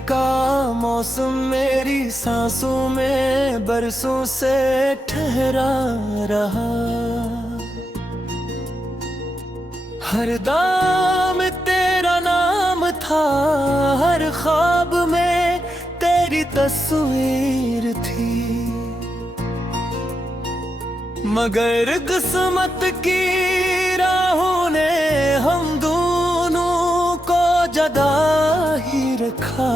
का मौसम मेरी सांसों में बरसों से ठहरा रहा। हर दाम तेरा नाम था, हर ख्वाब में तेरी तस्वीर थी। मगर किस्मत की राहों ने हम दोनों को जुदा ही रखा।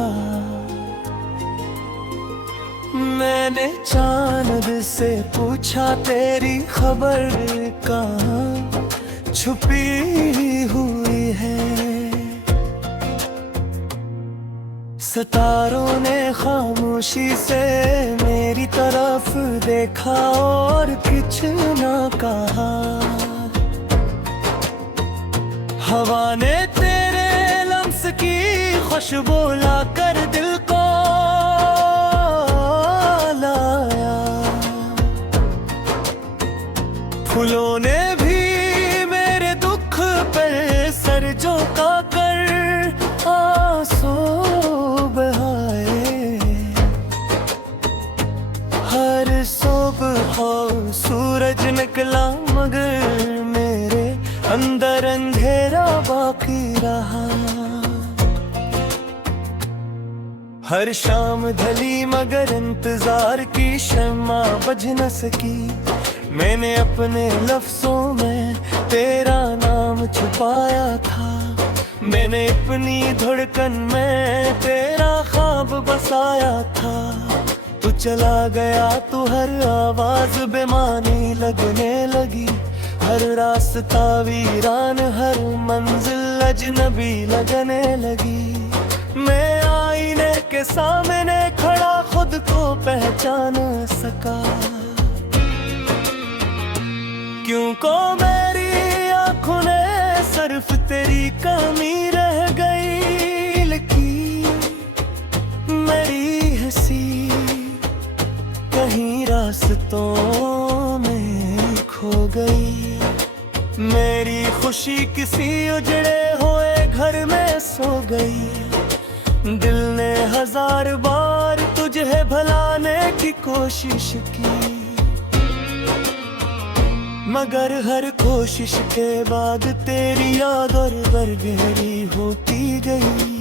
मैंने चांद से पूछा तेरी खबर कहाँ छुपी हुई है। सितारों ने खामोशी से मेरी तरफ देखा और कुछ न कहा। हवा ने तेरे लम्स की खुशबू लाकर दिल को लाया। फूलों ने भी मेरे दुख पर सर झुका कर आंसू बहाए। हर सुबह सूरज निकला मगर मेरे अंदर अंधेरा बाकी रहा। हर शाम ढली मगर इंतजार की शम्मा बुझ न सकी। मैंने अपने लफ्जों में तेरा नाम छुपाया था। मैंने अपनी धड़कन में तेरा ख्वाब बसाया था। तू चला गया तो हर आवाज बेमानी लगने लगी। हर रास्ता वीरान, हर मंजिल अजनबी लगने लगी। मैं आईने के सामने खड़ा खुद को पहचान सका। क्यों को मेरी आंखों ने सिर्फ तेरी कमी रह गई लिखी। मेरी हंसी कहीं रास्तों में खो गई। मेरी खुशी किसी उजड़े हुए घर में सो गई। दिल ने हजार बार तुझे भुलाने की कोशिश की, मगर हर कोशिश के बाद तेरी याद और गहरी होती गई।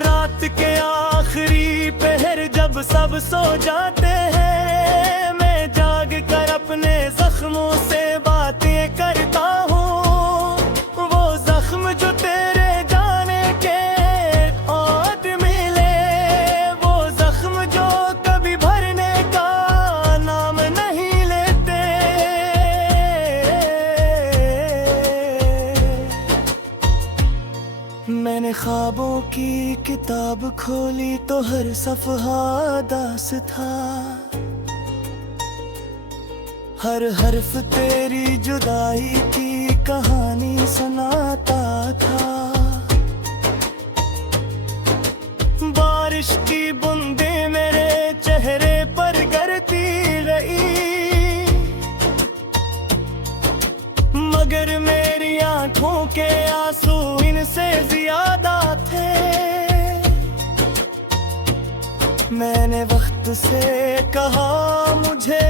रात के आखिरी पहर जब सब सो जाते हैं, मैं जाग कर अपने जख्मों से बातें करता हूँ। वो जख्म जो तेरे जाने के बाद मिले, वो जख्म जो कभी भरने का नाम नहीं लेते। मैंने ख्वाबों की किताब खोली तो हर सफ़हा दास था। हर हर्फ तेरी जुदाई की कहानी सुनाता था। बारिश की बूंदें मेरे चेहरे पर गिरती रही, मगर मेरी आंखों के आंसू इनसे ज्यादा थे। मैंने वक्त से कहा मुझे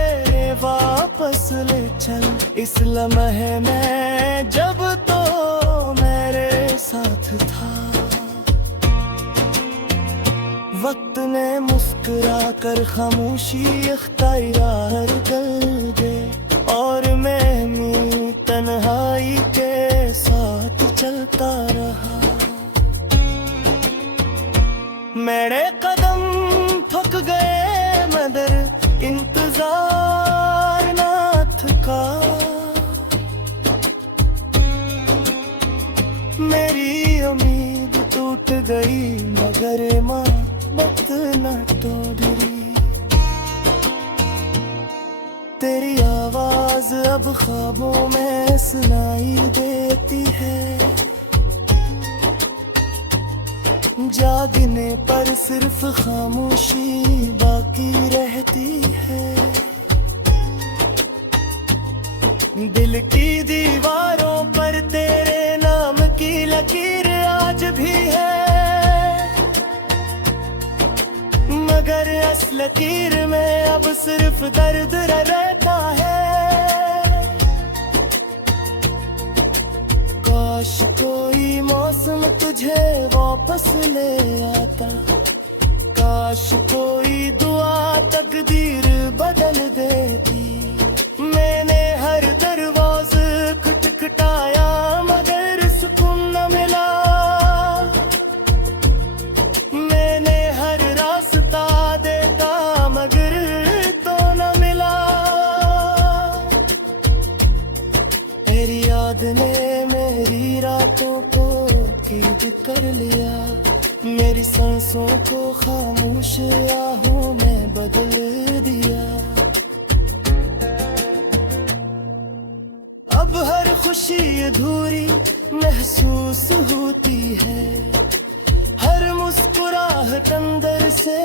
वापस ले चल इस लम्हे में जब तो मेरे साथ था। वक्त ने मुस्कुरा कर खामोशी इख्तियार कर दे, और मैं तन्हाई के साथ चलता रहा। मेरे कदम थक गए मगर इंतजार ना थका। मेरी उम्मीद टूट गई मगर मोहब्बत न टूटी। तेरी आवाज अब ख्वाबों में सुनाई देती है। जागने पर सिर्फ खामोशी बाकी रहती है। दिल की दीवारों पर तेरे नाम की लकीर आज भी लकीर में अब सिर्फ दर्द रहता है। काश कोई मौसम तुझे वापस ले आता, काश कोई दुआ तकदीर बदल देती। मैंने हर दरवाज़ा खटखटाया मगर सुकून न मिला, मैंने हर रास्ता देखा मगर तो न मिला। तेरी याद ने मेरी रातों को कैद कर लिया, मेरी सांसों को खामोश आहों में बदल दिया। अब हर खुशी अधूरी महसूस होती है, हर मुस्कुराहट अंदर से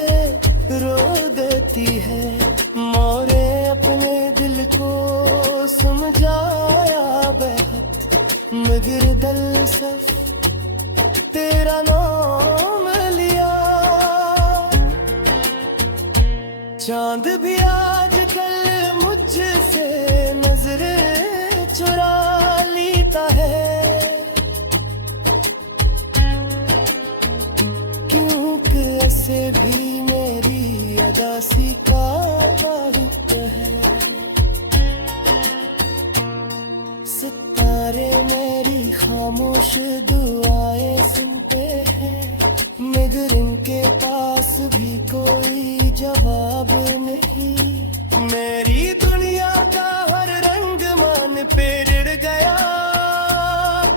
रो देती है। मोरे अपने दिल को समझाया बेहद, मगर दिल सब तेरा नाम लिया। चांद भी आजकल मुझसे नजरें चुरा लेता है, क्योंकि ऐसे भी मेरी अदासी का वक्त है। सितारे मेरी खामोश दुआएं सुनते हैं, मगर इनके पास भी कोई जवाब नहीं। मेरी दुनिया का हर रंग मान पे रिढ़ गया,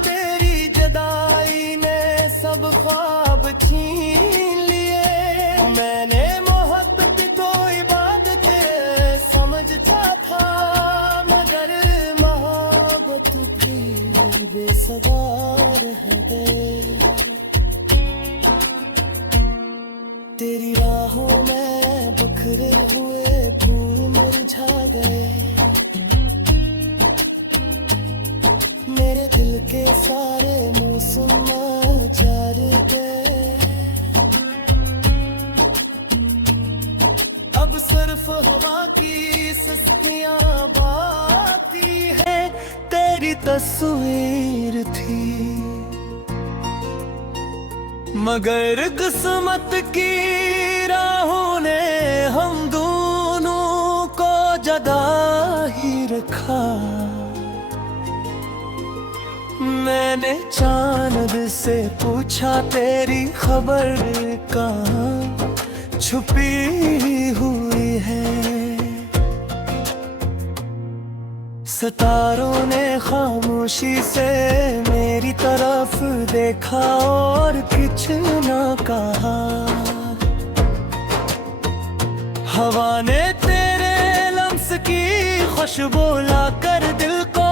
तेरी जुदाई ने सब ख्वाब छीन लिए। मैंने मोहब्बत को इबादत समझता था, मगर मोहब्बत भी बेसदा रह गए। तेरी राहों में बिखरे हुए फूल मुरझा गए, मेरे दिल के सारे मौसम जार गए। अब सिर्फ हवा की सस्तियां बाती है, तेरी तस्वीर थी मगर किस्मत की राहों ने हम दोनों को जुदा ही रखा। मैंने चांद से पूछा तेरी खबर कहाँ छुपी हुई है, सितारों ने खामोशी से मेरी तरफ देखा और कुछ न कहा। हवा ने तेरे लम्स की खुशबू लाकर दिल को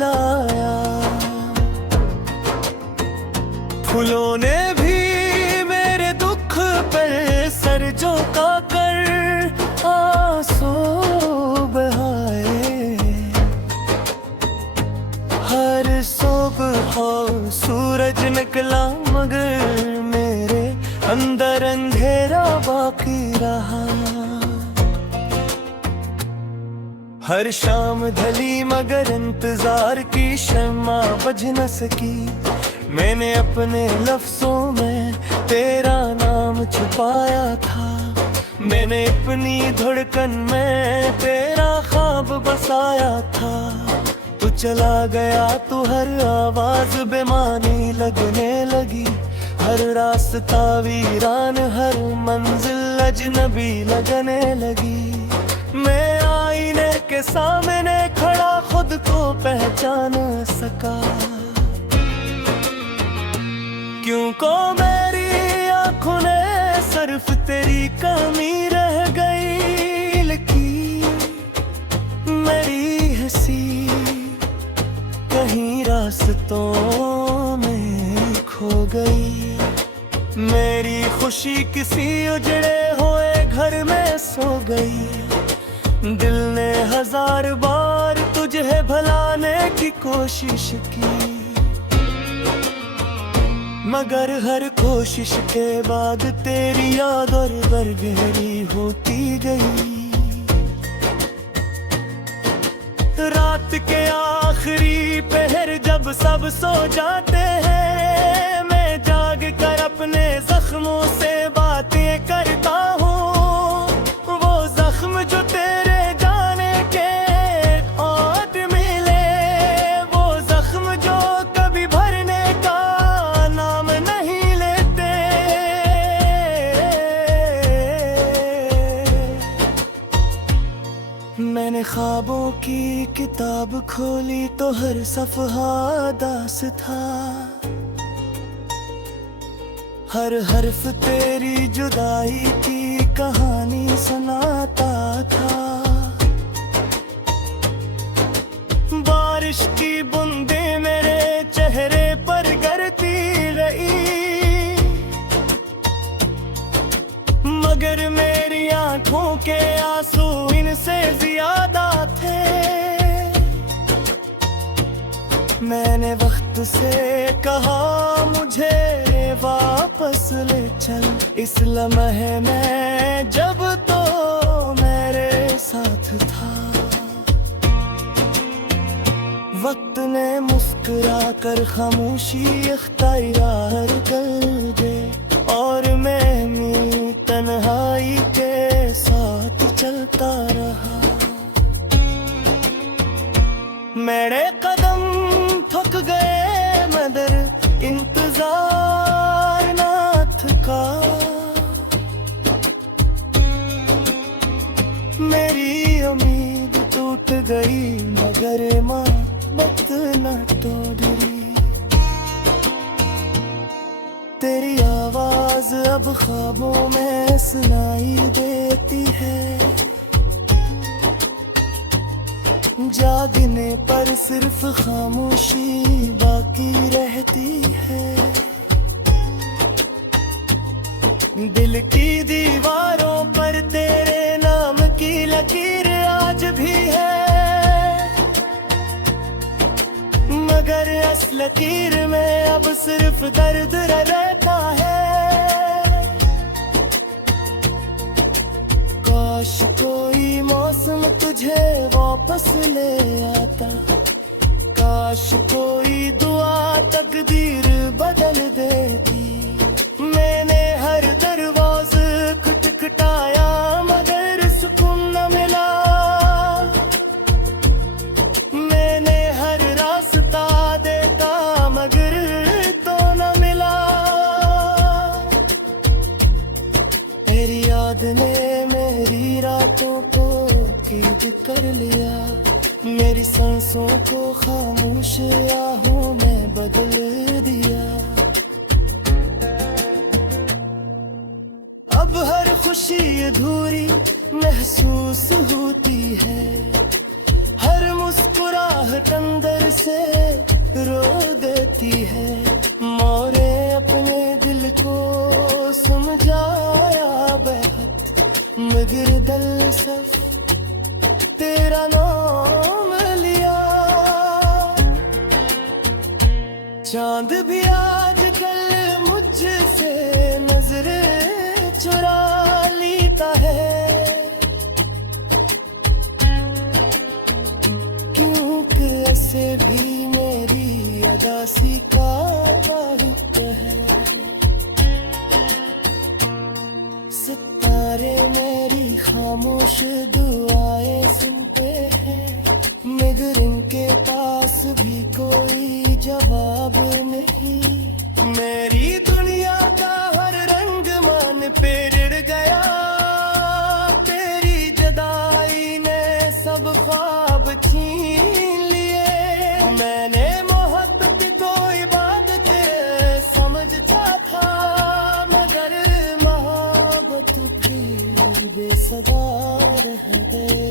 लाया, फूलों ने भी मेरे दुख पर सर झुका कर आंसू बहाए। हर सुबह सूरज निकला मगर मेरे अंदर अंधेरा बाकी रहा। हर शाम ढली मगर इंतजार की शम्मा बज न सकी। मैंने अपने लफ्जों में तेरा नाम छुपाया था, मैंने अपनी धड़कन में तेरा ख्वाब बसाया था। तू चला गया तो हर आवाज बेमानी लगने लगी, हर रास्ता वीरान हर मंजिल अजनबी लगने लगी। मैं आईने के सामने खड़ा खुद को पहचान सका, क्यों को मेरी आंखों ने सिर्फ तेरी कमी रह गई लिखी। मेरी हंसी कहीं रास्तों में खो गई, मेरी खुशी किसी उजड़े हुए घर में सो गई। दिल ने हजार बार तुझे भुलाने की कोशिश की, मगर हर कोशिश के बाद तेरी याद और गहरी होती गई। रात के आखिरी पहर जब सब सो जाते हैं, मैं जाग कर अपने जख्मों से बातें करता हूँ। वो जख्म जो तेरे जाने के और मिले, वो जख्म जो कभी भरने का नाम नहीं लेते। मैंने ख्वाबों की किताब खोली तो हर सफ़हा दास था, हर हर्फ तेरी जुदाई की कहानी सुनाता था। बारिश की बूंदें मेरे चेहरे पर गिरती रही, मगर मेरी आंखों के आंसू इनसे ज्यादा थे। मैंने वक्त से कहा मुझे वापस ले चल, इस लम्हे में जब तो मेरे साथ था। वक्त ने मुस्कुरा कर खामोशी इख्तियार कर दे, और मैं तन्हाई के साथ चलता रहा। मेरे कदम थक गए मगर इंतजार ना थका। मेरी उम्मीद टूट गई मगर मोहब्बत न तोड़ी। तेरी आवाज अब ख्वाबों में सुनाई देती है, जागने पर सिर्फ खामोशी बाकी रहती है। दिल की दीवारों पर तेरे नाम की लकीर आज भी है, मगर इस लकीर में अब सिर्फ दर्द रहता है। काश कोई मौसम तुझे वापस ले आता, काश कोई दुआ तकदीर बदल देती। मैंने हर दरवाज़ा खटखटाया मगर सुकून न मिला, मैंने हर रास्ता देखा मगर तो न मिला। तेरी याद ने मेरी रातों को कैद कर लिया, मेरी सांसों को खामोश आहों में बदल दिया। अब हर खुशी अधूरी महसूस होती है, हर मुस्कुराहट अंदर से रो देती है। मोरे अपने दिल को समझाया बेहद, मगर दिल सिर्फ तेरा नाम लिया। चांद भी आजकल मुझसे नजरें चुरा लेता है, क्योंकि ऐसे भी मेरी अदासी का वक्त है। सितारे मेरी खामोश दुआएं सुनते हैं, मगर इनके पास भी कोई जवाब नहीं। मेरी दुनिया का हर रंग मन पे रिढ़ गया, तेरी जुदाई ने सब ख्वाब छीन लिए। मैंने मोहब्बत को इबादत समझता था, मगर मोहब्बत भी बेसदा रह गए।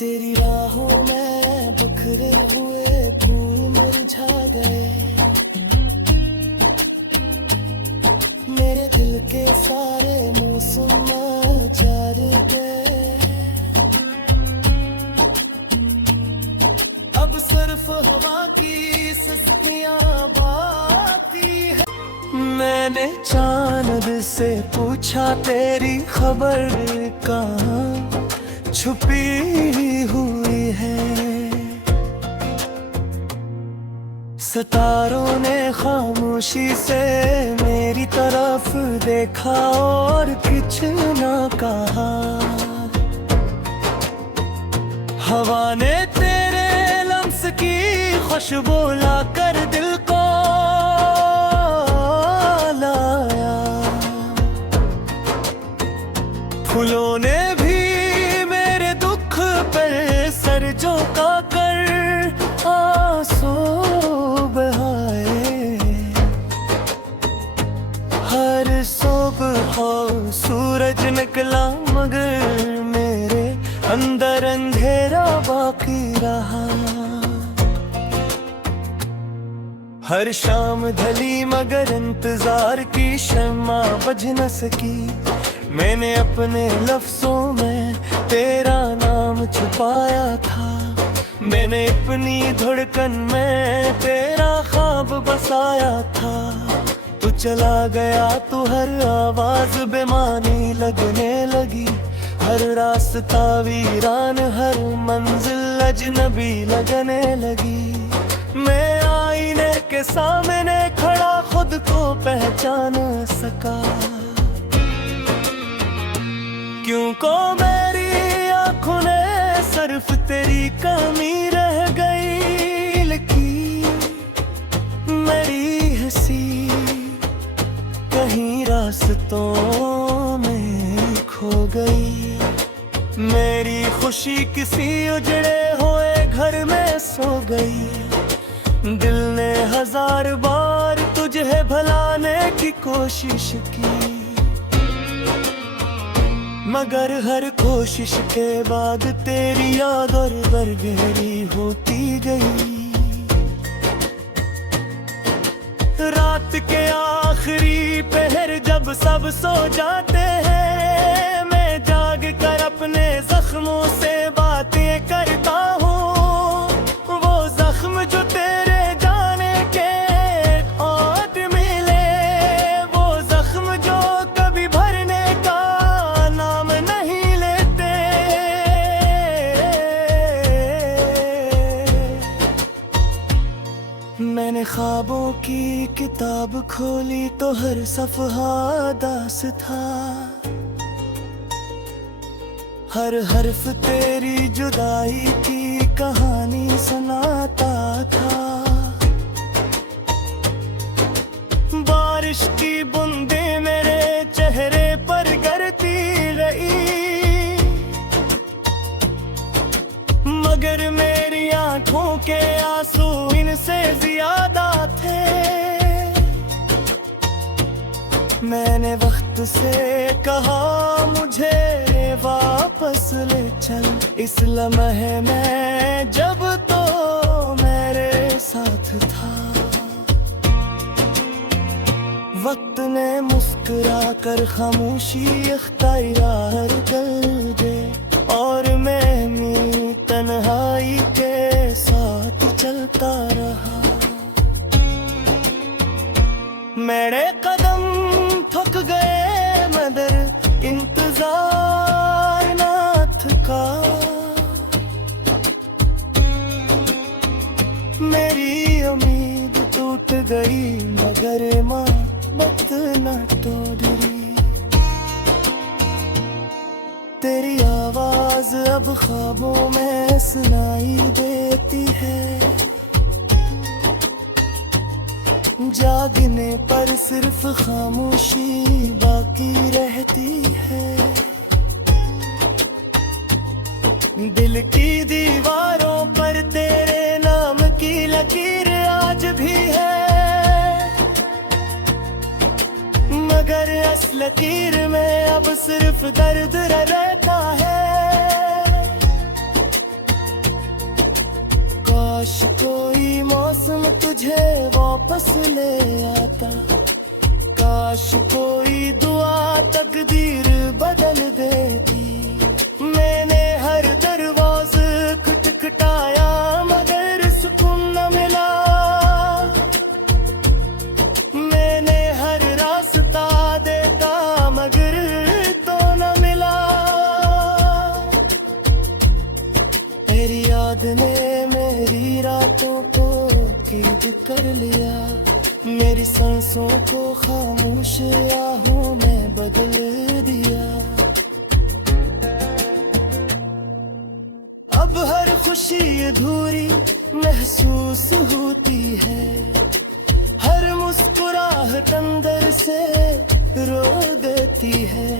तेरी राहों में बिखरे हुए फूल मुरझा गए, मेरे दिल के सारे मौसम जार गए। अब सिर्फ हवा की सस्तियां बाती है। मैंने चांद से पूछा तेरी खबर कहाँ छुपी हुई है। सितारों ने खामोशी से मेरी तरफ देखा और कुछ ना कहा। हवा ने तेरे लम्स की खुशबू लाकर दिल को लाया। फूलों ने भी मेरे दुख पर सर झुका कर आंसू बहाए। हर सुबह सूरज निकला मगर मेरे अंदर अंधेरा बाकी रहा। हर शाम ढली मगर इंतजार की शम्मा बुझ न सकी। मैंने अपने लफ्जों में तेरा नाम छुपाया था। मैंने अपनी धड़कन में तेरा ख्वाब बसाया था। तू चला गया तो हर आवाज बेमानी लगने लगी। हर रास्ता वीरान, हर मंजिल अजनबी लगने लगी। मैं आईने के सामने खड़ा खुद को पहचान सका। क्यों को मेरी आंखों ने सिर्फ तेरी कमी रह गई लिखी। मेरी हंसी कहीं रास्तों में खो गई। मेरी खुशी किसी उजड़े हुए घर में सो गई। दिल ने हजार बार तुझे भुलाने की कोशिश की, मगर हर कोशिश के बाद तेरी याद और बर गहरी होती गई। रात के आखिरी पहर जब सब सो जाते हैं, मैं जाग कर अपने जख्मों से बातें करता हूँ। वो जख्म जो तेरे जाने के और मिले, वो जख्म जो कभी भरने का नाम नहीं लेते। मैंने ख्वाबों की किताब खोली तो हर सफ़हा दास था। हर हर्फ तेरी जुदाई की कहानी सुनाता था। बारिश की बूंदें मेरे चेहरे पर गिरती रही, मगर मेरी आंखों के आंसू इनसे ज्यादा थे। मैंने वक्त से कहा मुझे वापस ले चल, इस लम्हे में जब तो मेरे साथ था। वक्त ने मुस्कुरा कर खामोशी इख्तियार कर दे, और मैं तन्हाई के साथ चलता रहा। मेरे कदम थक गए मगर इंतजार ना थका। मेरी उम्मीद टूट गई मगर मोहब्बत न टूटी। तेरी आवाज अब ख्वाबों में सुनाई देती है। जागने पर सिर्फ खामोशी बाकी रहती है। दिल की दीवारों पर तेरे नाम की लकीर आज भी है, मगर इस लकीर में अब सिर्फ दर्द रहता है। काश कोई मौसम तुझे वापस ले आता, काश कोई दुआ तकदीर बदल देती। मैंने हर दरवाज़ा खटखटाया मगर सुकून बातों को कैद कर लिया, मेरी सांसों को खामोश आहों में बदल दिया। अब हर खुशी अधूरी महसूस होती है, हर मुस्कुराहट अंदर से रो देती है।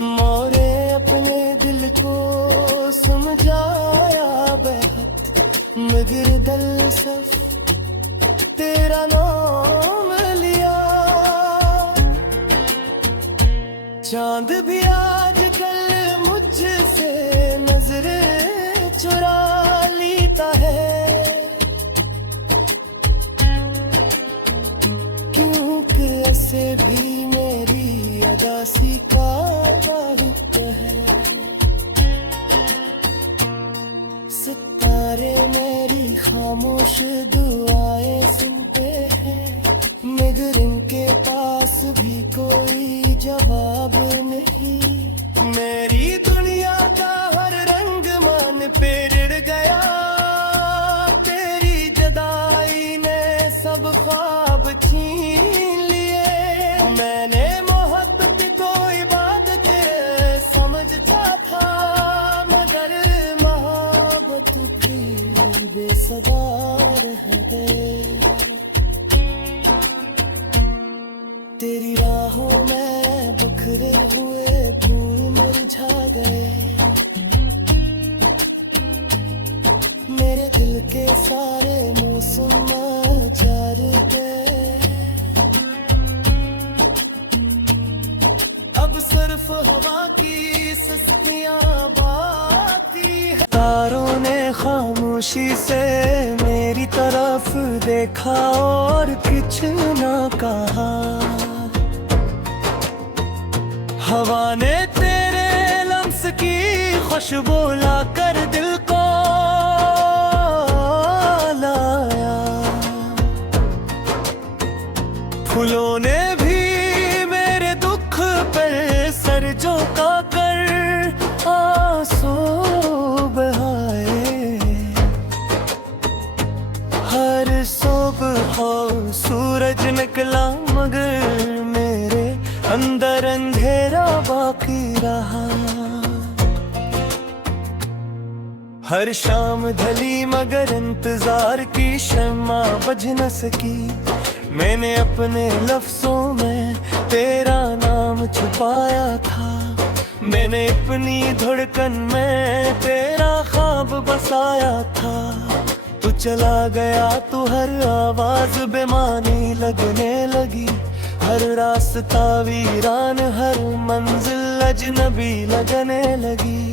मोरे अपने दिल को समझाया बेहद, मगर दलसफ तेरा नाम लिया। चांद भी आजकल मुझसे नजरें चुरा लेता है, क्योंकि ऐसे भी मेरी अदासी का वक्त है। सितारे मेरी खामोश दुआएं सुनते हैं, मगर इनके पास भी कोई जवाब नहीं। मेरी दुनिया का हर रंग मान पे रिढ़ गया, तेरी जुदाई ने सब ख्वाब छीन लिए। मैंने मोहब्बत को इबादत समझता था, मगर मोहब्बत भी बेसदा रह गए। तेरी राहों में बिखरे हुए फूल मुरझा गए, मेरे दिल के सारे मौसम जार गए। अब सिर्फ हवा की सस्तियां बाकी है। तारों ने खामोशी से मेरी तरफ देखा और कुछ ना कहा। हवा ने तेरे लम्स की खुशबू लाकर दिल को लाया, फूलों ने भी मेरे दुख पर सर झुका कर आंसू बहाए। हर सुबह सूरज निकला, मगर मेरे अंदर अंधेरा बाकी रहा। हर शाम ढली, मगर इंतजार की शम्मा बुझ न सकी। मैंने अपने लफ्जों में तेरा नाम छुपाया था, मैंने अपनी धड़कन में तेरा ख्वाब बसाया था। तू चला गया तो हर आवाज बेमानी लगने लगी, हर रास्ता वीरान, हर मंजिल अजनबी लगने लगी।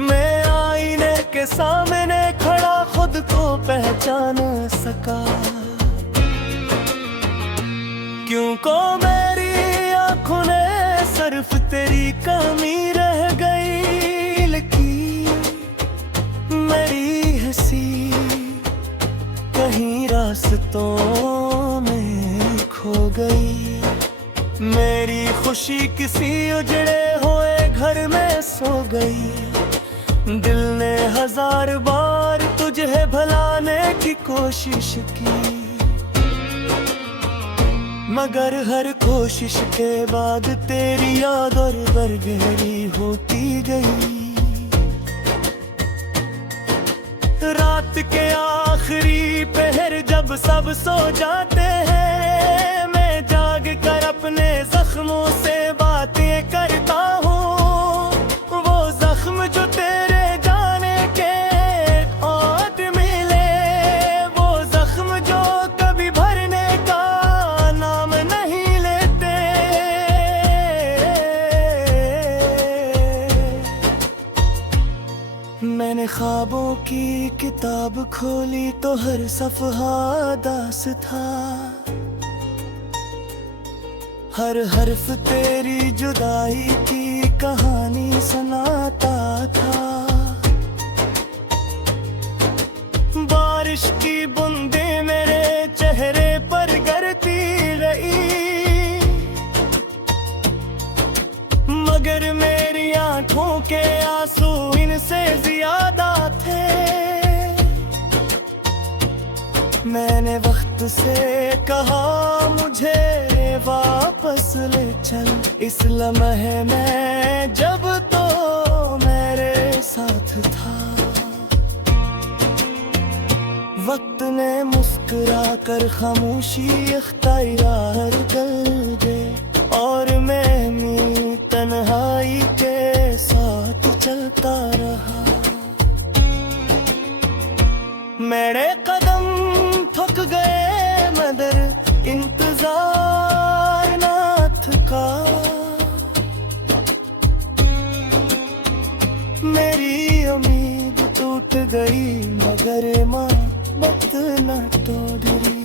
मैं आईने के सामने खड़ा खुद को पहचान सका, क्यों को मेरी आंखों ने सिर्फ तेरी कमी रह गई लिखी। मेरी हंसी कहीं रास्तों में खो गई, मेरी खुशी किसी उजड़े हुए घर में सो गई। दिल ने हजार बार तुझे भुलाने की कोशिश की, मगर हर कोशिश के बाद तेरी याद और बर गहरी होती गई। रात के आखिरी पहर जब सब सो जाते हैं, मैं जाग कर अपने जख्मों से बातें करता हूँ। वो जख्म जो तेरे जाने के बाद मिले, वो जख्म जो कभी भरने का नाम नहीं लेते। मैंने ख्वाबों की किताब खोली तो हर सफ़हा दास था, हर हर्फ तेरी जुदाई की कहानी सुनाता था। बारिश की बूंदें मेरे चेहरे पर गिरती रही, मगर मेरी आंखों के आंसू इनसे ज्यादा थे। मैंने वक्त से कहा मुझे वापस ले चल, इस लम्हे में जब तो मेरे साथ था। वक्त ने मुस्कुरा कर खामोशी इख्तियार कर दे, और मैं भी तन्हाई के साथ चलता रहा। मेरे कदम थक गए मगर इंतजार ना थका। मेरी उम्मीद टूट गई मगर मोहब्बत न तोड़ी।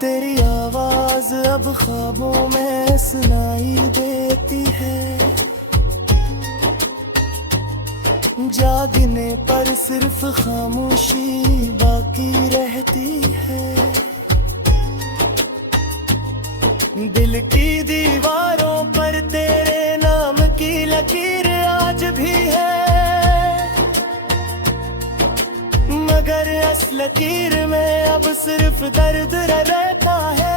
तेरी आवाज अब ख्वाबों में सुनाई देती है, जागने पर सिर्फ खामोशी बाकी रहती है। दिल की दीवारों पर तेरे नाम की लकीर आज भी है, मगर इस लकीर में अब सिर्फ दर्द रहता है।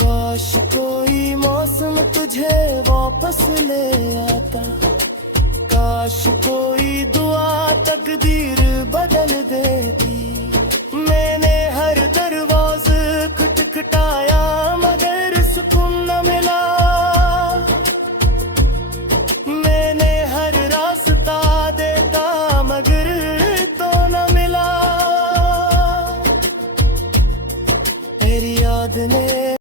काश कोई मौसम तुझे वापस ले आता, काश कोई दुआ तकदीर बदल देती। मैंने हर दरवाज़ा खटखटाया मगर सुकून न मिला, मैंने हर रास्ता देखा मगर तो न मिला। तेरी याद ने